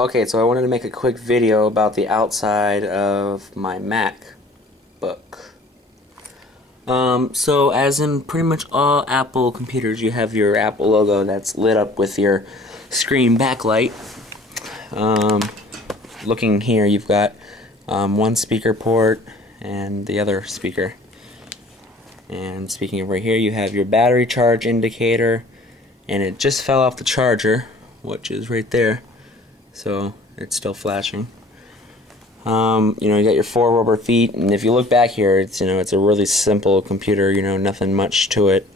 Okay, so I wanted to make a quick video about the outside of my MacBook. So as in pretty much all Apple computers, you have your Apple logo that's lit up with your screen backlight. Looking here, you've got one speaker port and the other speaker. And speaking of right here, you have your battery charge indicator, and it just fell off the charger, which is right there. So it's still flashing. You got your 4 rubber feet, and if you look back here, it's it's a really simple computer. Nothing much to it,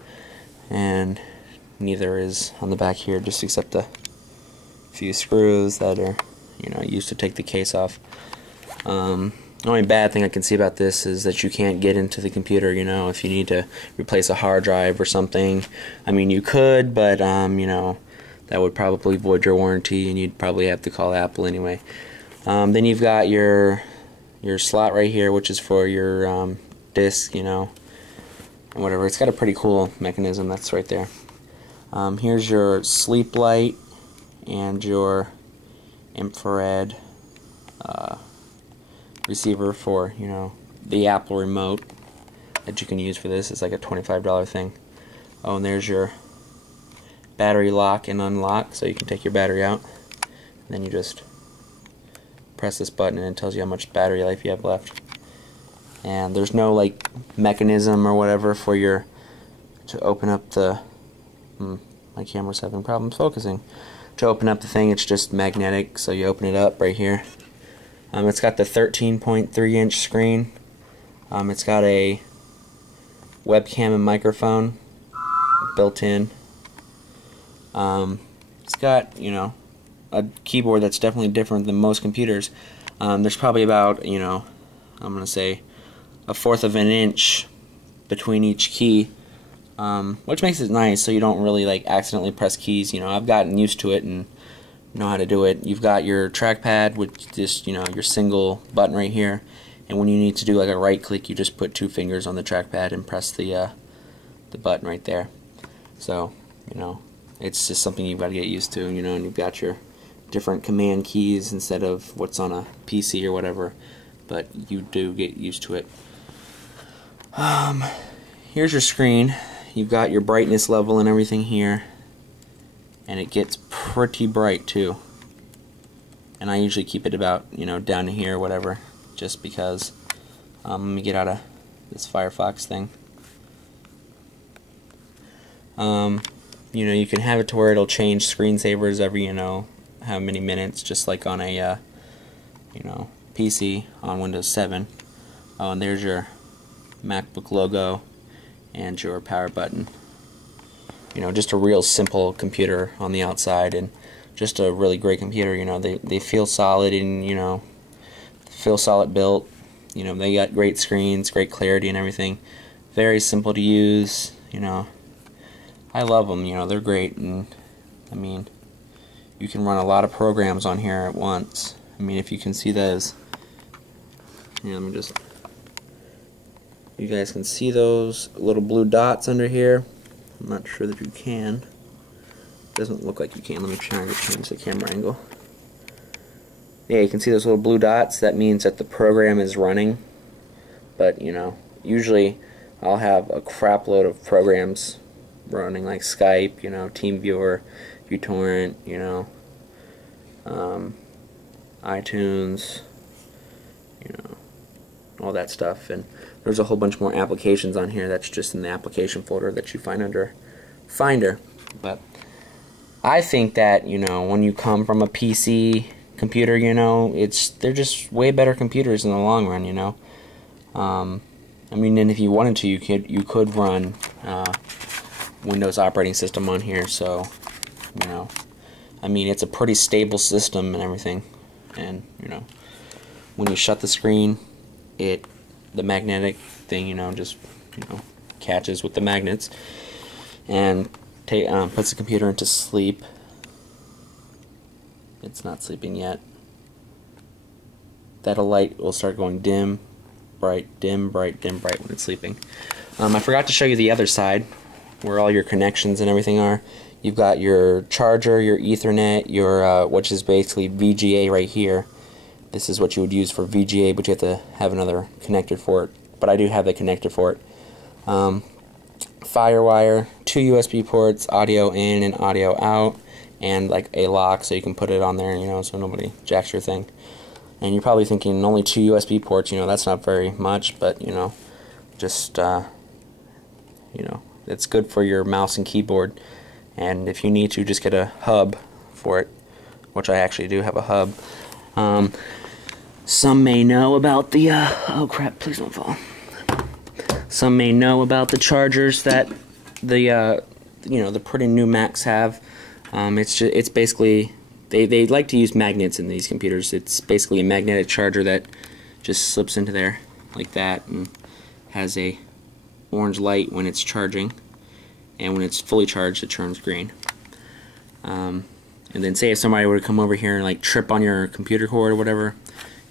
and neither is on the back here, just except a few screws that are used to take the case off. The only bad thing I can see about this is that you can't get into the computer. If you need to replace a hard drive or something, I mean you could, but that would probably void your warranty, and you'd probably have to call Apple anyway. Then you've got your slot right here, which is for your disk, and whatever. It's got a pretty cool mechanism that's right there. Here's your sleep light and your infrared receiver for the Apple remote that you can use for this. It's like a $25 thing. Oh, and there's your battery lock and unlock, so you can take your battery out, and then you just press this button and it tells you how much battery life you have left. And there's no like mechanism or whatever for to open up the my camera's having problems focusing. To open up the thing, it's just magnetic, so you open it up right here. It's got the 13.3-inch screen. It's got a webcam and microphone built in. It's got, a keyboard that's definitely different than most computers. There's probably about, I'm going to say, 1/4 of an inch between each key, which makes it nice so you don't really like accidentally press keys. I've gotten used to it and know how to do it. You've got your trackpad with just, your single button right here, and when you need to do like a right click, you just put 2 fingers on the trackpad and press the button right there. So, it's just something you've got to get used to, and you've got your different command keys instead of what's on a PC or whatever, but you do get used to it. Here's your screen. You've got your brightness level and everything here, and it gets pretty bright too. And I usually keep it about, down to here or whatever, just because. Let me get out of this Firefox thing. You can have it to where it'll change screensavers every, how many minutes, just like on a, PC on Windows 7. Oh, and there's your MacBook logo and your power button. Just a real simple computer on the outside, and just a really great computer. They feel solid, and feel solid built. They got great screens, great clarity and everything. Very simple to use. I love them. They're great, and I mean, you can run a lot of programs on here at once. I mean, if you can see those. Let me just. You guys can see those little blue dots under here. I'm not sure that you can. Doesn't look like you can. Let me try to change the camera angle. Yeah, you can see those little blue dots. That means that the program is running. But, usually I'll have a crap load of programs running, like Skype, TeamViewer, uTorrent, iTunes, all that stuff. And there's a whole bunch more applications on here that's just in the application folder that you find under Finder. But I think that, when you come from a PC computer, they're just way better computers in the long run, I mean, and if you wanted to, you could run Windows operating system on here, so, I mean, it's a pretty stable system and everything. And, when you shut the screen, the magnetic thing, just, catches with the magnets and puts the computer into sleep. It's not sleeping yet. That light will start going dim, bright, dim, bright, dim, bright when it's sleeping. I forgot to show you the other side, where all your connections and everything are. You've got your charger, your Ethernet, your which is basically VGA right here. This is what you would use for VGA, but you have to have another connector for it. But I do have the connector for it. Firewire, 2 USB ports, audio in and audio out, and like a lock so you can put it on there, you know, so nobody jacks your thing. And you're probably thinking only 2 USB ports, you know, that's not very much, but you know, just you know, it's good for your mouse and keyboard. And if you need to, just get a hub for it, which I actually do have a hub. Some may know about the oh crap, please don't fall. Some may know about the chargers that the you know, the pretty new Macs have. It's basically they like to use magnets in these computers. It's basically a magnetic charger that just slips into there like that and has a orange light when it's charging, and when it's fully charged it turns green. And then say if somebody were to come over here and like trip on your computer cord or whatever,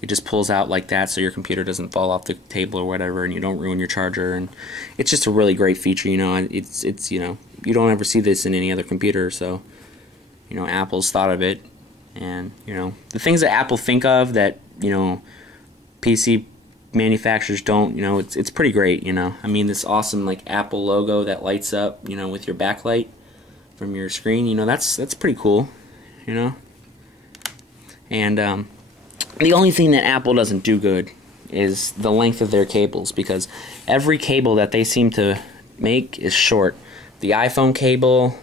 it just pulls out like that so your computer doesn't fall off the table or whatever, and you don't ruin your charger. And it's just a really great feature, you know. It's you know, you don't ever see this in any other computer, so you know, Apple's thought of it. And you know, the things that Apple think of that, you know, PC manufacturers don't, you know, it's pretty great, you know. I mean, this awesome like Apple logo that lights up, you know, with your backlight from your screen, you know, that's pretty cool, you know. And the only thing that Apple doesn't do good is the length of their cables, because every cable that they seem to make is short. The iPhone cable,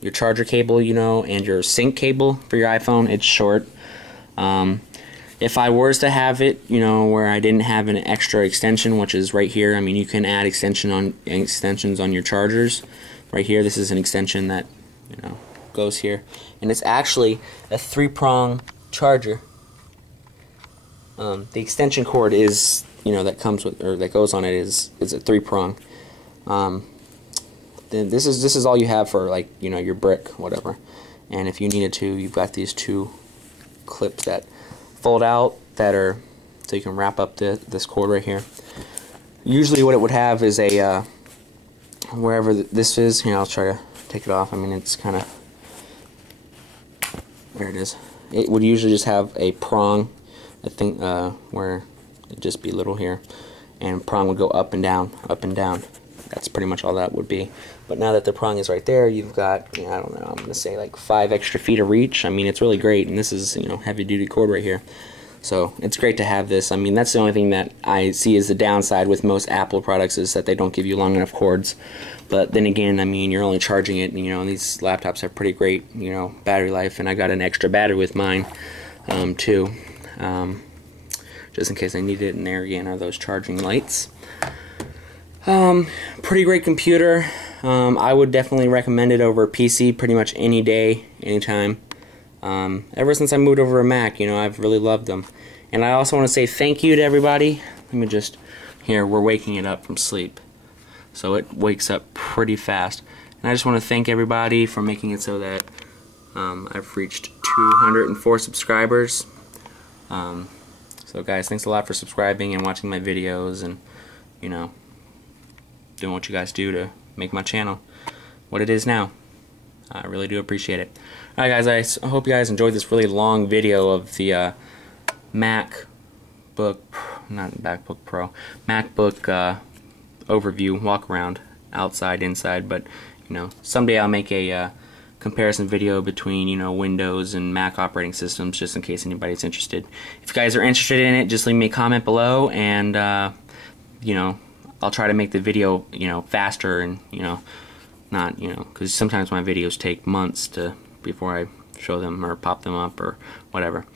your charger cable, you know, and your sync cable for your iPhone, it's short. If I was to have it, you know, where I didn't have an extra extension, which is right here, I mean, you can add extensions on your chargers. Right here, this is an extension that, you know, goes here, and it's actually a 3-prong charger. The extension cord is, you know, that comes with, or that goes on it is a 3-prong. Then this is all you have for, like, you know, your brick, whatever. And if you needed to, you've got these 2 clips that fold out that are so you can wrap up this cord right here. Usually, what it would have is a wherever this is. Here, I'll try to take it off. I mean, it's kind of, there it is. It would usually just have a prong, I think, where it'd just be little here, and prong would go up and down, up and down. That's pretty much all that would be. But now that the prong is right there, you've got, you know, I don't know, I'm going to say like 5 extra feet of reach. I mean, it's really great, and this is, you know, heavy duty cord right here. So it's great to have this. I mean, that's the only thing that I see as the downside with most Apple products, is that they don't give you long enough cords. But then again, I mean, you're only charging it, and, you know, and these laptops have pretty great, you know, battery life, and I got an extra battery with mine too, just in case I need it. And there again are those charging lights. Pretty great computer. I would definitely recommend it over a PC pretty much any day, anytime. Ever since I moved over to Mac, you know, I've really loved them. And I also want to say thank you to everybody. Let me just, here, we're waking it up from sleep, so it wakes up pretty fast. And I just want to thank everybody for making it so that I've reached 204 subscribers. So guys, thanks a lot for subscribing and watching my videos, and, you know, doing what you guys do to make my channel what it is now. I really do appreciate it. Alright guys, I hope you guys enjoyed this really long video of the MacBook, not MacBook Pro, MacBook overview, walk around, outside, inside. But, you know, someday I'll make a comparison video between, you know, Windows and Mac operating systems, just in case anybody's interested. If you guys are interested in it, just leave me a comment below, and you know, I'll try to make the video, you know, faster, and, you know, not, you know, because sometimes my videos take months before I show them or pop them up or whatever.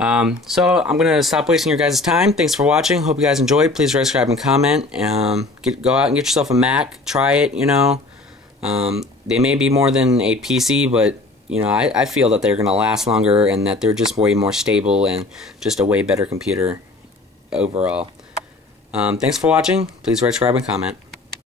So I'm gonna stop wasting your guys' time. Thanks for watching. Hope you guys enjoyed. Please rate, subscribe, and comment. Go out and get yourself a Mac. Try it. You know, they may be more than a PC, but, you know, I feel that they're gonna last longer, and that they're just way more stable and just a way better computer overall. Thanks for watching. Please rate, subscribe, and comment.